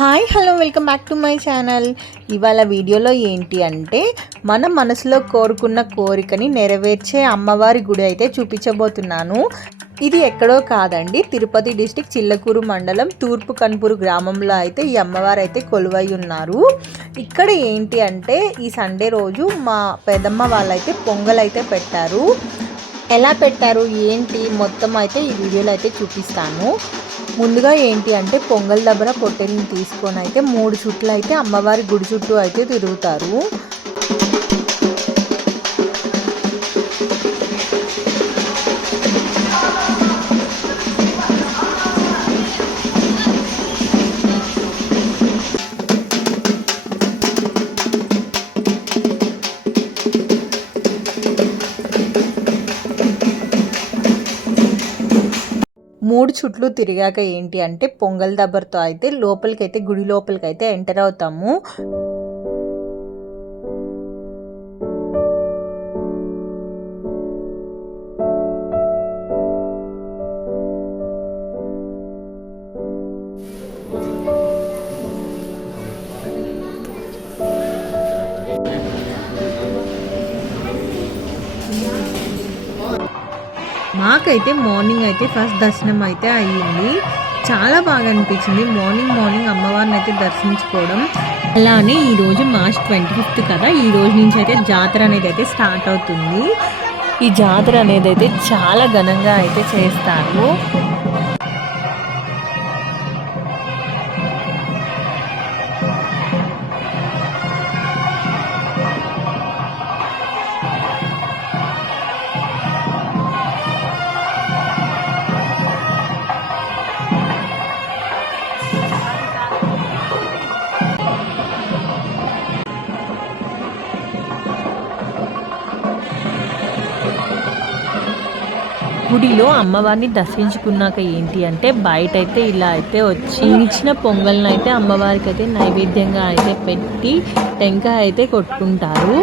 Hi hello welcome back to my channel. ఇవాళ వీడియోలో ఏంటి అంటే మన మనసులో కోరుకున్న కోరికని నెరవేర్చే అమ్మవారి గుడి అయితే చూపించబోతున్నాను. ఇది ఎక్కడో కాదండి తిరుపతి డిస్టిక్ చిల్లకూరు మండలం తూర్పు కన్పూరు గ్రామంలో అయితే ఈ అమ్మవారు అయితే కొలువై ఉన్నారు. ఇక్కడ ఏంటి అంటే ఈ సండే రోజు మా పెదమ్మ వాళ్ళైతే పొంగల్ అయితే పెట్టారు. ఎలా పెట్టారు ఏంటి మొత్తం అయితే ఈ వీడియోలో అయితే చూపిస్తాను. ముందుగా ఏంటి అంటే పొంగల్ దబర పొట్టెల్ని తీసుకొని అయితే మూడు చుట్లు అయితే అమ్మవారి గుడి చుట్టూ అయితే తిరుగుతారు. మూడు చుట్లు తిరిగాక ఏంటి అంటే పొంగల్ దబ్బర్తో అయితే లోపలికి అయితే గుడి లోపలికి అయితే ఎంటర్ అవుతాము. మాకైతే మార్నింగ్ అయితే ఫస్ట్ దర్శనం అయితే అయ్యింది. చాలా బాగా అనిపించింది. మార్నింగ్ మార్నింగ్ అమ్మవారిని అయితే దర్శించుకోవడం. అలానే ఈరోజు మార్చ్ ట్వంటీ ఫిఫ్త్ కదా ఈ రోజు నుంచి అయితే జాతర అనేది అయితే స్టార్ట్ అవుతుంది. ఈ జాతర అనేది అయితే చాలా ఘనంగా అయితే చేస్తారు. గుడిలో అమ్మవారిని దర్శించుకున్నాక ఏంటి అంటే బయట అయితే ఇలా అయితే వచ్చి ఇచ్చిన పొంగల్ని అయితే అమ్మవారికి అయితే నైవేద్యంగా అయితే పెట్టి టెంకాయ అయితే కొట్టుకుంటారు.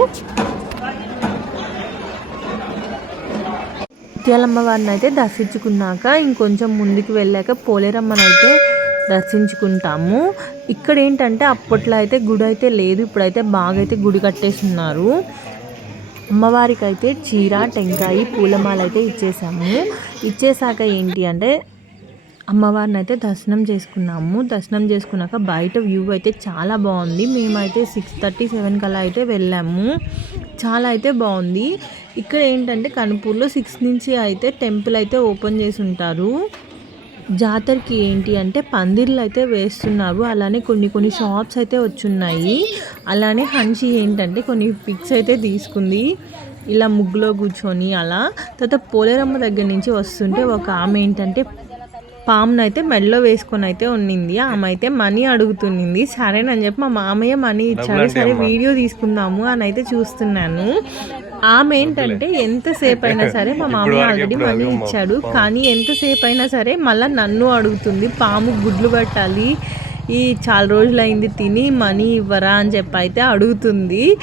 ముత్యాలమ్మవారిని అయితే దర్శించుకున్నాక ఇంకొంచెం ముందుకు వెళ్ళాక పోలేరమ్మని అయితే దర్శించుకుంటాము. ఇక్కడ ఏంటంటే అప్పట్లో అయితే గుడి అయితే లేదు ఇప్పుడైతే బాగా అయితే గుడి కట్టేస్తున్నారు. అమ్మవారికి అయితే చీర టెంకాయ పూలమాల అయితే ఇచ్చేసాము. ఇచ్చేసాక ఏంటి అంటే అమ్మవారిని అయితే దర్శనం చేసుకున్నాము. దర్శనం చేసుకున్నాక బయట వ్యూ అయితే చాలా బాగుంది. మేమైతే సిక్స్ థర్టీ సెవెన్ కల్లా అయితే వెళ్ళాము. చాలా అయితే బాగుంది. ఇక్కడ ఏంటంటే కనుపూర్లో సిక్స్ నుంచి అయితే టెంపుల్ అయితే ఓపెన్ చేసి ఉంటారు. జాతరకి ఏంటి అంటే పందిర్లు అయితే వేస్తున్నారు. అలానే కొన్ని కొన్ని షాప్స్ అయితే వచ్చున్నాయి. అలానే హన్షి ఏంటంటే కొన్ని పిక్స్ అయితే తీసుకుంది. ఇలా ముగ్గులో కూర్చొని అలా. తర్వాత పోలేరమ్మ దగ్గర నుంచి వస్తుంటే ఒక ఆమె ఏంటంటే పామును అయితే మెడలో వేసుకొని అయితే ఉన్నింది. ఆమె అయితే మనీ అడుగుతున్నింది. సరేనని చెప్పి మా మామయ్య మనీ ఇచ్చాడు. సరే వీడియో తీసుకుందాము అని అయితే చూస్తున్నాను. ఆమె ఏంటంటే ఎంతసేపు అయినా సరే మా మామయ్య ఆల్రెడీ మనీ ఇచ్చాడు. కానీ ఎంతసేపు అయినా సరే మళ్ళీ నన్ను అడుగుతుంది పాము గుడ్లు పట్టాలి ఈ చాలా రోజులు అయింది తిని మనీ ఇవ్వరా? అని చెప్పి అయితే అడుగుతుంది.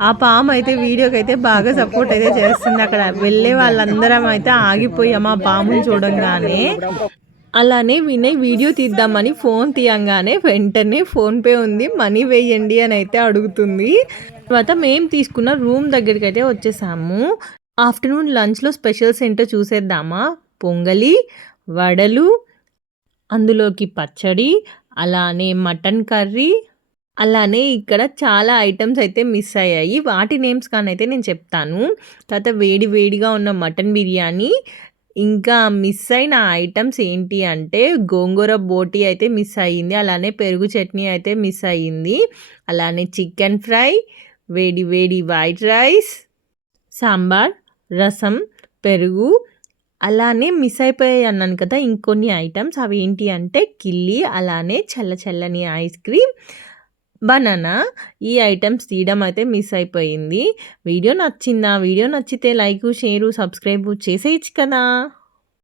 ఆ పాము అయితే వీడియోకి అయితే బాగా సపోర్ట్ అయితే చేస్తుంది. అక్కడ వెళ్ళే వాళ్ళందరం అయితే ఆగిపోయాం ఆ పాముని చూడంగానే. అలానే వినయ్ వీడియో తీద్దామని ఫోన్ తీయంగానే వెంటనే ఫోన్పే ఉంది మనీ వేయండి అని అయితే అడుగుతుంది. తర్వాత మేము తీసుకున్న రూమ్ దగ్గరికి అయితే వచ్చేసాము. ఆఫ్టర్నూన్ లంచ్లో స్పెషల్స్ ఏంటో చూసేద్దామా? పొంగలి వడలు అందులోకి పచ్చడి అలానే మటన్ కర్రీ అలానే ఇక్కడ చాలా ఐటమ్స్ అయితే మిస్ అయ్యాయి. వాటి నేమ్స్ కానీ అయితే నేను చెప్తాను. తర్వాత వేడి వేడిగా ఉన్న మటన్ బిర్యానీ ఇంకా మిస్ అయిన ఐటమ్స్ ఏంటి అంటే గోంగూర బోటి అయితే మిస్ అయ్యింది అలానే పెరుగు చట్నీ అయితే మిస్ అయ్యింది అలానే చికెన్ ఫ్రై వేడి వేడి వైట్ రైస్ సాంబార్ రసం పెరుగు అలానే మిస్ అయిపోయాయి అన్నాను కదా ఇంకొన్ని ఐటమ్స్ అవి ఏంటి అంటే కిల్లి అలానే చల్ల చల్లని ఐస్ క్రీమ్ బనానా. ఈ ఐటమ్స్ తీయడం అయితే మిస్ అయిపోయింది. వీడియో నచ్చిందా? వీడియో నచ్చితే లైక్ షేరు సబ్స్క్రైబ్ చేసేయచ్చు కదా.